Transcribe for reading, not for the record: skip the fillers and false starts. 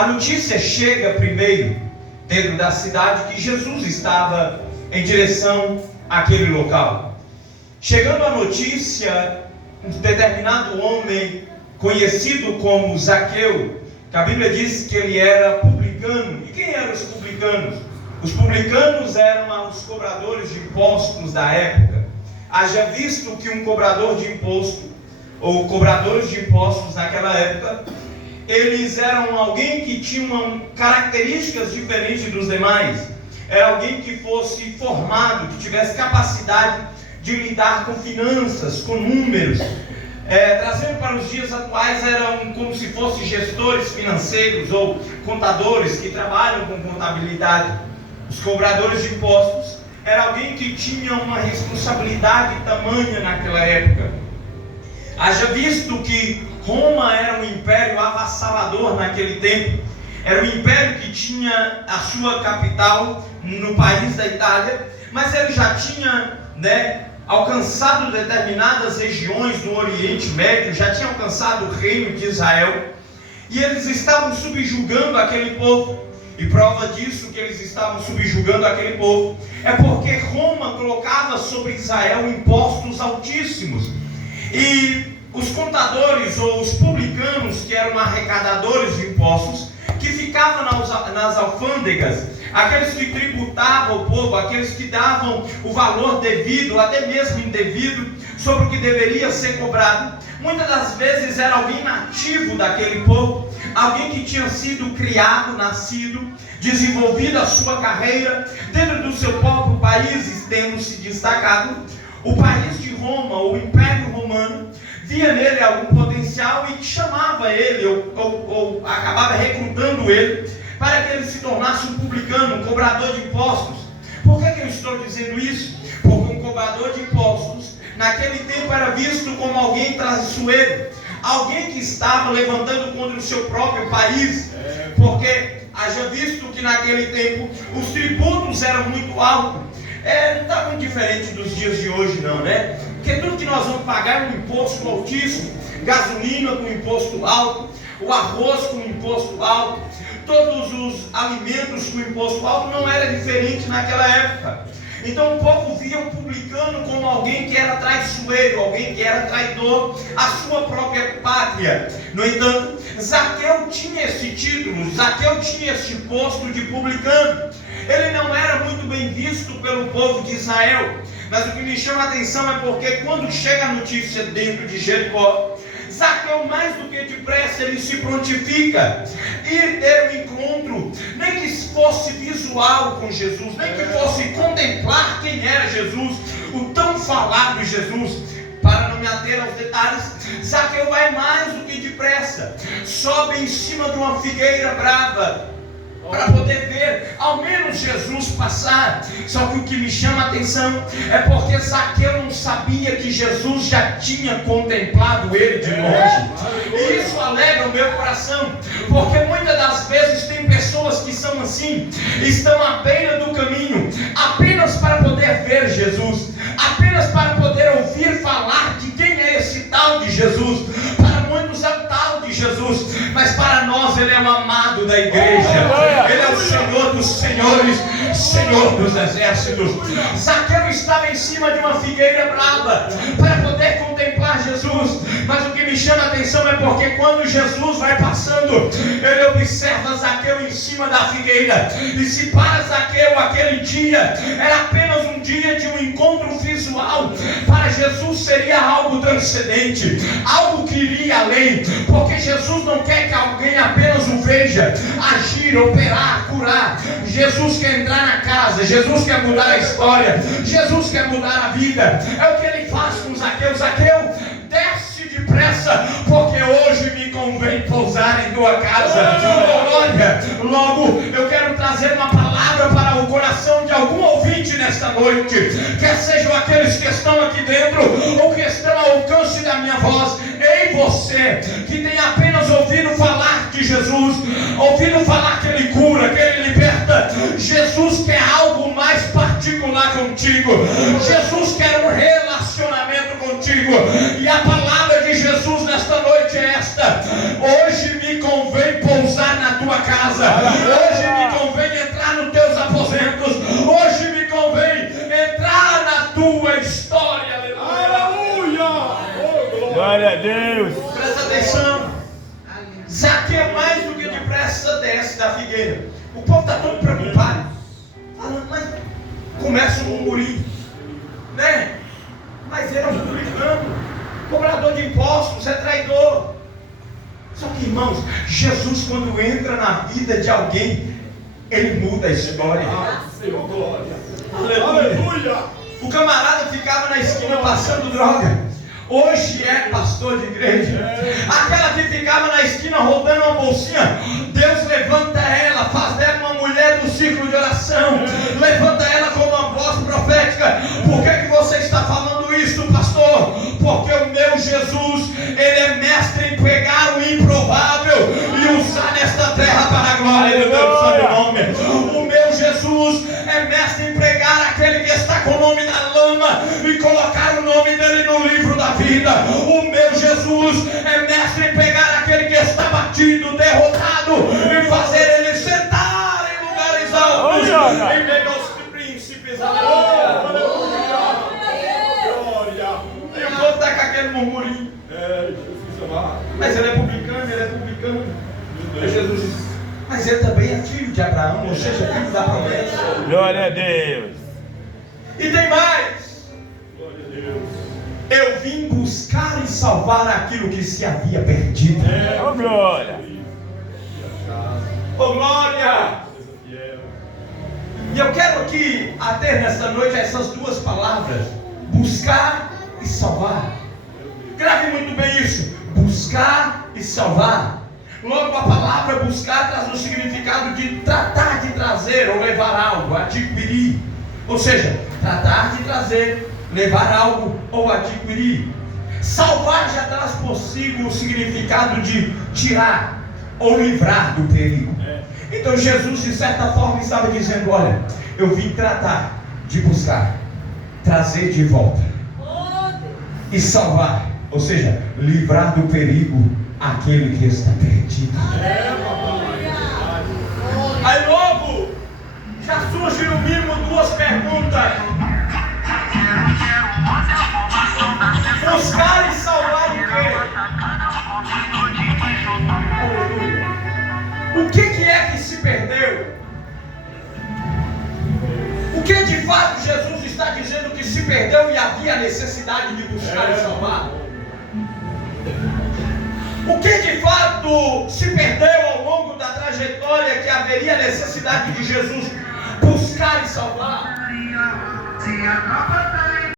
A notícia chega primeiro dentro da cidade que Jesus estava em direção àquele local. Chegando a notícia, um determinado homem conhecido como Zaqueu, que a Bíblia diz que ele era publicano. E quem eram os publicanos? Os publicanos eram os cobradores de impostos da época. Haja visto que um cobrador de imposto, ou cobradores de impostos naquela época, eles eram alguém que tinham características diferentes dos demais. Era alguém que fosse formado, que tivesse capacidade de lidar com finanças, com números. Trazendo para os dias atuais, eram como se fossem gestores financeiros ou contadores que trabalham com contabilidade. Os cobradores de impostos era alguém que tinha uma responsabilidade tamanha naquela época. Haja visto que Roma era um império avassalador naquele tempo. Era um império que tinha a sua capital no país da Itália, mas ele já tinha, alcançado determinadas regiões do Oriente Médio, já tinha alcançado o reino de Israel, e eles estavam subjugando aquele povo. E prova disso que eles estavam subjugando aquele povo é porque Roma colocava sobre Israel impostos altíssimos. E os contadores ou os publicanos, que eram arrecadadores de impostos, que ficavam nas alfândegas, aqueles que tributavam o povo, aqueles que davam o valor devido, até mesmo indevido, sobre o que deveria ser cobrado, muitas das vezes era alguém nativo daquele povo, alguém que tinha sido criado, nascido, desenvolvido a sua carreira dentro do seu próprio país, tendo se destacado. O país de Roma, o Império Romano, via nele algum potencial e chamava ele, ou acabava recrutando ele, para que ele se tornasse um publicano, um cobrador de impostos. Por que eu estou dizendo isso? Porque um cobrador de impostos, naquele tempo, era visto como alguém traiçoeiro, alguém que estava levantando contra o seu próprio país, porque haja visto que naquele tempo os tributos eram muito altos. Não está muito diferente dos dias de hoje não, né? Porque tudo que nós vamos pagar é um imposto altíssimo, gasolina com imposto alto, o arroz com imposto alto, todos os alimentos com imposto alto. Não era diferente naquela época. Então o povo via o publicano como alguém que era traiçoeiro, alguém que era traidor à sua própria pátria. No entanto, Zaqueu tinha esse título, Zaqueu tinha esse posto de publicano. Ele não era muito bem visto pelo povo de Israel, mas o que me chama a atenção é porque quando chega a notícia dentro de Jericó, Zaqueu, mais do que depressa, ele se prontifica ir ter um encontro, nem que fosse visual com Jesus, nem que fosse contemplar quem era Jesus, o tão falado Jesus. Para não me ater aos detalhes, Zaqueu vai mais do que depressa, sobe em cima de uma figueira brava, para poder ver ao menos Jesus passar. Só que o que me chama a atenção é porque Zaqueu não sabia que Jesus já tinha contemplado ele de longe. E isso alegra o meu coração, porque muitas das vezes tem pessoas que são assim, estão à beira do caminho, apenas para poder ver Jesus, apenas para poder ouvir falar de quem é esse tal de Jesus. Para muitos é o tal de Jesus, mas para nós ele é o amado da igreja. Ele é o Senhor dos senhores, Senhor dos exércitos. Zaqueu estava em cima de uma figueira brava para poder contemplar Jesus. Mas o que me chama a atenção é porque quando Jesus vai passando, ele observa Zaqueu em cima da figueira. E se para Zaqueu aquele dia era apenas um dia de um encontro visual, para Jesus seria algo transcendente, algo que iria além. Porque Jesus não quer que alguém apenas o veja agir, operar, curar. Jesus quer entrar na casa, Jesus quer mudar a história, Jesus quer mudar a vida. É o que ele faz com Zaqueu. Zaqueu, desce depressa, porque hoje me convém pousar em tua casa. Glória! Logo, eu quero trazer uma palavra para o coração de algum ouvinte nesta noite, quer sejam aqueles que estão aqui dentro ou que estão ao alcance da minha voz. Ei, você que tem apenas ouvido falar de Jesus, ouvido falar que ele cura, que ele liberta, Jesus quer algo mais particular contigo. Jesus quer um relacionamento contigo. E a palavra de Jesus nesta noite é esta: hoje me convém pousar na tua casa. Figueira. O povo está todo preocupado. Falando, mas começa um murmurinho, né? Mas ele é um publicano, cobrador de impostos, é traidor. Só que, irmãos, Jesus, quando entra na vida de alguém, ele muda a história. Senhor, glória. Aleluia. O camarada ficava na esquina passando droga. Hoje é pastor de igreja. Aquela que ficava na esquina rodando uma bolsinha, Deus levanta ela, faz dela uma mulher do círculo de oração, levanta ela com uma voz profética. Por que você está falando isso, pastor? Porque o meu Jesus, ele é mestre em pegar o improvável e usar nesta terra para a glória do Deus Santo Nome. O meu Jesus é mestre em pregar aquele que está com o nome na lama e colocar o nome dele no livro da vida. O meu Jesus é mestre em pegar aquele que está batido, derrotado e fazer ele sentar em lugares altos em meio aos príncipes. Aleluia. Glória. E o povo está com aquele murmurinho. Mas ele é publicano, Mas Jesus diz, mas ele também é filho de Abraão, ou seja, filho da promessa. Glória a Deus. E tem mais. Glória a Deus. Eu vim buscar e salvar aquilo que se havia perdido. Oh, glória. Oh, glória. E eu quero aqui ter nesta noite essas duas palavras: buscar e salvar. Grave muito bem isso: buscar e salvar. Logo, a palavra buscar traz o significado de tratar de trazer ou levar algo, adquirir. Ou seja, tratar de trazer, levar algo ou adquirir. Salvar já traz consigo o significado de tirar ou livrar do perigo. Então Jesus, de certa forma, estava dizendo: olha, eu vim tratar de buscar, trazer de volta e salvar, ou seja, livrar do perigo aquele que está perdido. Aí logo já surgem no mínimo duas perguntas: buscar e salvar o quê? O que é que se perdeu? O que de fato Jesus está dizendo que se perdeu e havia necessidade de buscar e salvar? O que de fato se perdeu ao longo da trajetória que haveria necessidade de Jesus buscar e salvar?